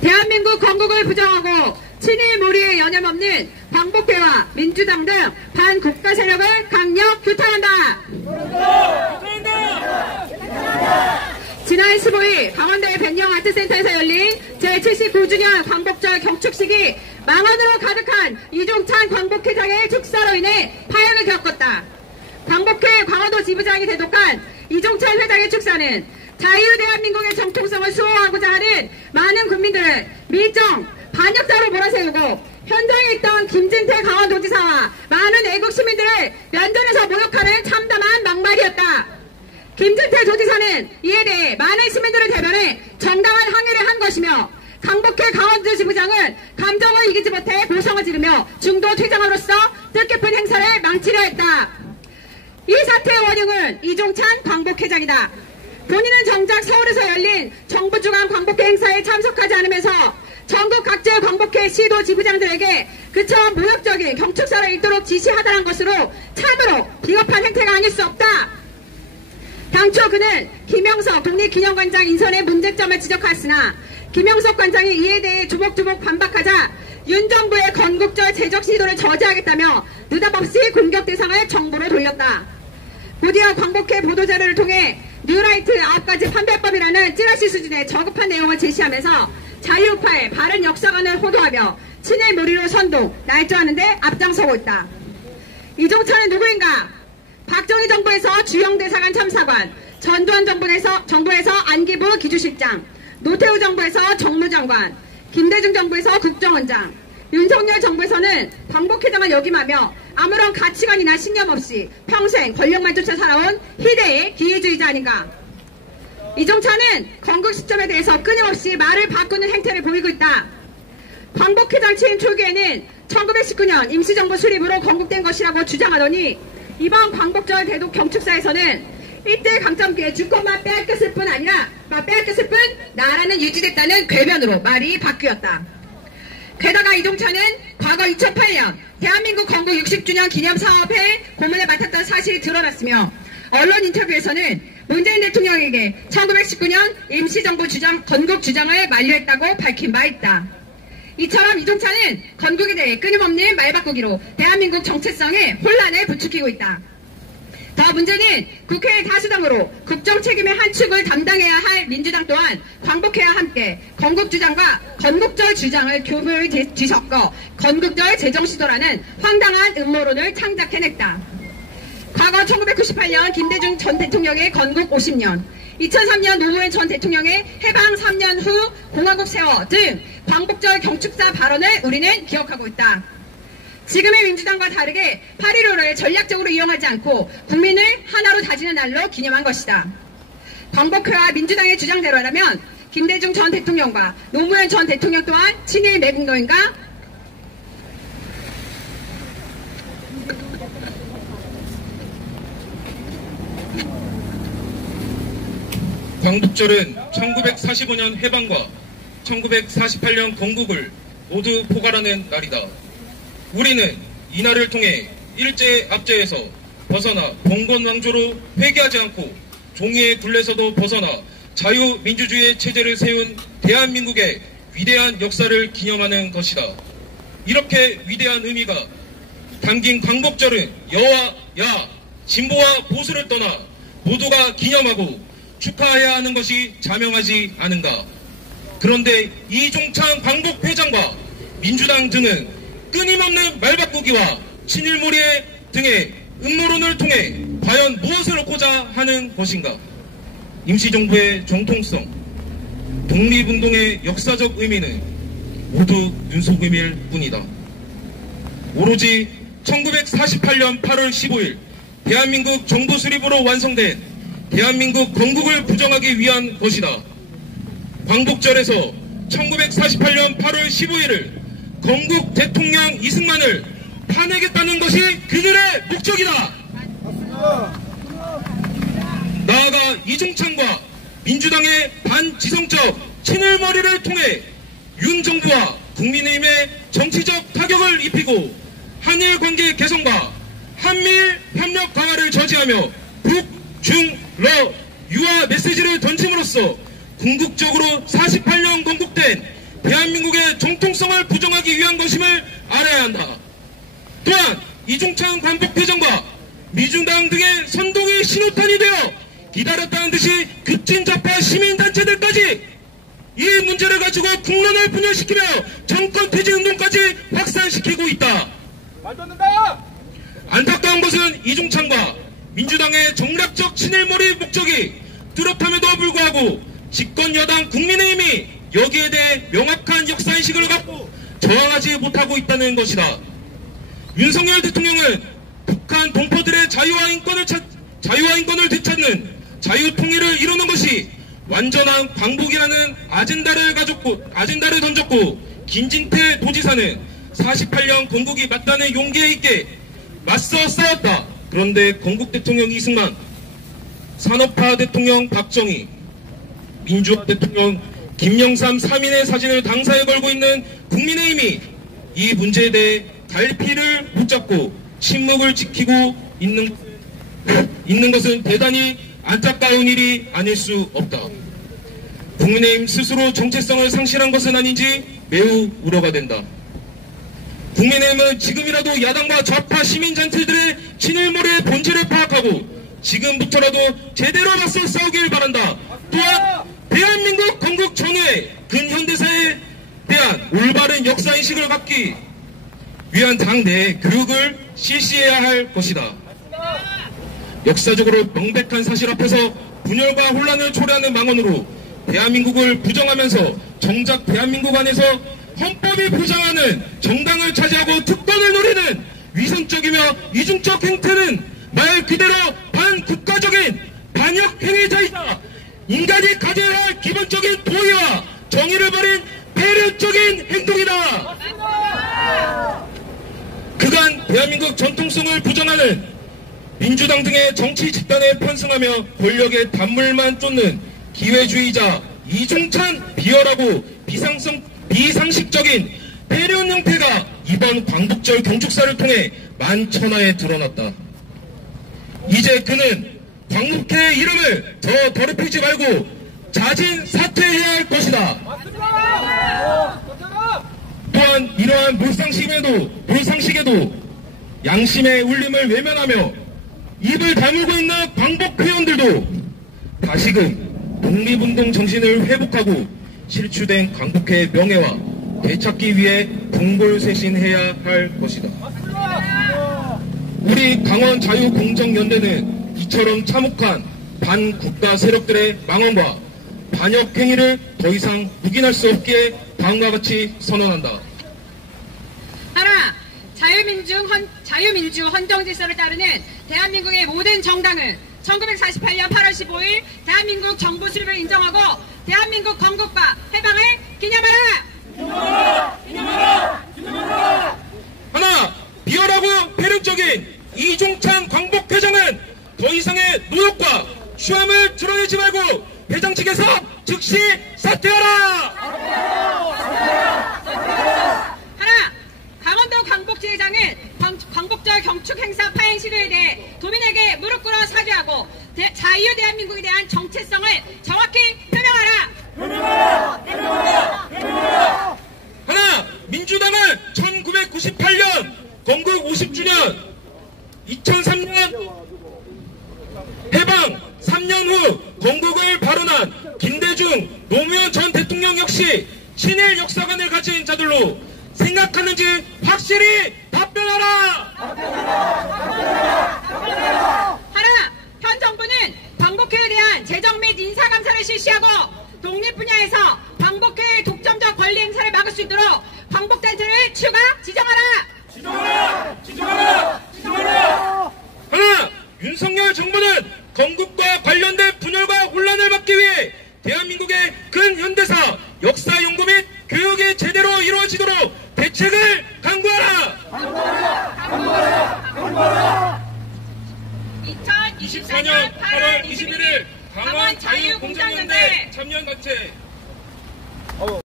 대한민국 건국을 부정하고 친일 몰이에 여념없는 광복회와 민주당 등 반국가 세력을 강력 규탄한다. 지난 15일 강원도의 백령아트센터에서 열린 제79주년 광복절 경축식이 망언으로 가득한 이종찬 광복회장의 축사로 인해 파행을 겪었다. 광복회 강원도 지부장이 대독한 이종찬 회장의 축사는 자유대한민국의 정통성을 수호하고자 하는 많은 국민들을 밀정, 반역자로 몰아세우고 현장에 있던 김진태 강원도지사와 많은 애국 시민들을 면전에서 모욕하는 참담한 막말이었다. 김진태 도지사는 이에 대해 많은 시민들을 대변해 정당한 항의를 한 것이며 강복회 강원도 지부장은 감정을 이기지 못해 고성을 지르며 중도 퇴장으로써 뜻깊은 행사를 망치려 했다. 이 사태의 원흉은 이종찬 광복회장이다. 본인은 정작 서울에서 열린 정부 주관 광복회 행사에 참석하지 않으면서 전국 각지의 광복회 시도 지부장들에게 그처럼 모욕적인 경축사를 읽도록 지시하다는 것으로 참으로 비겁한 행태가 아닐 수 없다. 당초 그는 김영석 독립기념관장 인선의 문제점을 지적했으나 김영석 관장이 이에 대해 주목주목 반박하자 윤 정부의 건국절 제적 시도를 저지하겠다며 느닷없이 공격 대상을 정부로 돌렸다. 곧이어 광복회 보도자료를 통해 뉴라이트 9가지 판별법이라는 찌라시 수준의 저급한 내용을 제시하면서 자유우파의 바른 역사관을 호도하며 친일 몰이로 선동, 날조하는 데 앞장서고 있다. 이종찬은 누구인가? 박정희 정부에서 주영대사관 참사관, 전두환 정부에서 안기부 기주실장, 노태우 정부에서 정무장관, 김대중 정부에서 국정원장, 윤석열 정부에서는 광복회장을 역임하며 아무런 가치관이나 신념 없이 평생 권력만 쫓아 살아온 희대의 기회주의자 아닌가. 이종찬은 건국 시점에 대해서 끊임없이 말을 바꾸는 행태를 보이고 있다. 광복회장 취임 초기에는 1919년 임시정부 수립으로 건국된 것이라고 주장하더니 이번 광복절 대독 경축사에서는 이때 강점기에 주권만 빼앗겼을 뿐 아니라 빼앗겼을 뿐 나라는 유지됐다는 궤변으로 말이 바뀌었다. 게다가 이종찬은 과거 2008년 대한민국 건국 60주년 기념사업회 고문을 맡았던 사실이 드러났으며 언론 인터뷰에서는 문재인 대통령에게 1919년 임시정부 건국 주장을 만료했다고 밝힌 바 있다. 이처럼 이종찬은 건국에 대해 끊임없는 말바꾸기로 대한민국 정체성에 혼란을 부추기고 있다. 더 문제는 국회의 다수당으로 국정 책임의 한 축을 담당해야 할 민주당 또한 광복회와 함께 건국 주장과 건국절 주장을 교묘히 뒤섞어 건국절 제정시도라는 황당한 음모론을 창작해냈다. 과거 1998년 김대중 전 대통령의 건국 50년, 2003년 노무현 전 대통령의 해방 3년 후 공화국 세워 등 광복절 경축사 발언을 우리는 기억하고 있다. 지금의 민주당과 다르게 8.15를 전략적으로 이용하지 않고 국민을 하나로 다지는 날로 기념한 것이다. 광복회와 민주당의 주장대로라면 김대중 전 대통령과 노무현 전 대통령 또한 친일 매국노인가? 광복절은 1945년 해방과 1948년 건국을 모두 포괄하는 날이다. 우리는 이 날을 통해 일제 압제에서 벗어나 봉건왕조로 회귀하지 않고 종이의 굴레에서도 벗어나 자유민주주의의 체제를 세운 대한민국의 위대한 역사를 기념하는 것이다. 이렇게 위대한 의미가 담긴 광복절은 여와 야, 진보와 보수를 떠나 모두가 기념하고 축하해야 하는 것이 자명하지 않은가. 그런데 이종찬 광복회장과 민주당 등은 끊임없는 말바꾸기와 친일몰이 등의 음모론을 통해 과연 무엇을 얻고자 하는 것인가. 임시정부의 정통성, 독립운동의 역사적 의미는 모두 눈속임일 뿐이다. 오로지 1948년 8월 15일 대한민국 정부 수립으로 완성된 대한민국 건국을 부정하기 위한 것이다. 광복절에서 1948년 8월 15일을 건국 대통령 이승만을 파내겠다는 것이 그들의 목적이다. 나아가 이종찬과 민주당의 반지성적 친일몰이를 통해 윤 정부와 국민의힘의 정치적 타격을 입히고 한일 관계 개선과 한미일 협력 강화를 저지하며 북, 중, 러, 유화 메시지를 던짐으로써 궁극적으로 48년 건국된 대한민국의 정통성을 부정하기 위한 것임을 알아야 한다. 또한 이중창 광복회장과 민주당 등의 선동이 신호탄이 되어 기다렸다는 듯이 급진좌파 시민단체들까지 이 문제를 가지고 국론을 분열시키며 정권 퇴진 운동까지 확산시키고 있다. 말도 안 된다! 안타까운 것은 이중창과 민주당의 정략적 친일몰이 목적이 뚜렷함에도 불구하고 집권 여당 국민의힘이 여기에 대해 명확한 역사인식을 갖고 저항하지 못하고 있다는 것이다. 윤석열 대통령은 북한 동포들의 자유와 인권을 되찾는 자유통일을 이루는 것이 완전한 광복이라는 아젠다를 던졌고, 김진태 도지사는 48년 건국이 맞다는 용기에 있게 맞서 싸웠다. 그런데 건국 대통령 이승만, 산업화 대통령 박정희, 민주화 대통령 김영삼 3인의 사진을 당사에 걸고 있는 국민의힘이 이 문제에 대해 갈피를 붙잡고 침묵을 지키고 있는 것은 대단히 안타까운 일이 아닐 수 없다. 국민의힘 스스로 정체성을 상실한 것은 아닌지 매우 우려가 된다. 국민의힘은 지금이라도 야당과 좌파 시민단체들의 친일몰의 본질을 파악하고 지금부터라도 제대로 맞서 싸우길 바란다. 또한 대한민국 건국 전후의 근현대사에 대한 올바른 역사인식을 갖기 위한 당내 교육을 실시해야 할 것이다. 역사적으로 명백한 사실 앞에서 분열과 혼란을 초래하는 망언으로 대한민국을 부정하면서 정작 대한민국 안에서 헌법이 보장하는 정당을 차지하고 특권을 노리는 위선적이며 이중적 행태는 말 그대로 반국가적인 반역 행위자이다. 인간이 가져야 할 기본적인 도의와 정의를 버린 배려적인 행동이다. 그간 대한민국 전통성을 부정하는 민주당 등의 정치 집단에 편승하며 권력의 단물만 쫓는 기회주의자 이중찬 비열하고 비상식적인 배련 형태가 이번 광복절 경축사를 통해 만천하에 드러났다. 이제 그는 광복회의 이름을 더 더럽히지 말고 자진 사퇴해야 할 것이다. 또한 이러한 몰상식에도 양심의 울림을 외면하며 입을 다물고 있는 광복회원들도 다시금 독립운동 정신을 회복하고 실추된 광복회의 명예와 되찾기 위해 분골쇄신해야 할 것이다. 우리 강원 자유공정연대는 이처럼 참혹한 반국가 세력들의 망언과 반역 행위를 더 이상 묵인할 수 없기에 다음과 같이 선언한다. 하나, 자유민주 헌정질서를 따르는 대한민국의 모든 정당은 1948년 8월 15일 대한민국 정부 수립을 인정하고 대한민국 건국과 해방을 기념하라! 하나, 비열하고 패력적인 이중찬 광복회장은 더 이상의 노역과 추함을 드러내지 말고 회장 측에서 즉시 사퇴하라! 하나, 강원도 광복지회장은 광복절 경축 행사 파행 시도에 대해 도민에게 무릎 꿇어 사죄하고 자유 대한민국에 대한 정체성을 정확히 표명하라! 하나, 민주당은 1998년 건국 50주년 2003년 해방 3년 후 건국을 발언한 김대중 노무현 전 대통령 역시 친일 역사관을 가진 자들로 생각하는지 확실히 답변하라! 하나, 현 정부는 광복회에 대한 재정 및 인사감사를 실시하고 독립 분야에서 광복회의 독점적 권리 행사를 막을 수 있도록 광복단체를 추가 지정하라! 하나, 윤석열 정부는 건국과 관련된 분열과 혼란을 막기 위해 대한민국의 근현대사 역사연구 및 교육이 제대로 이루어지도록 대책을 강구하라! 2024년 8월 21일 강원 자유공정연대 참여단체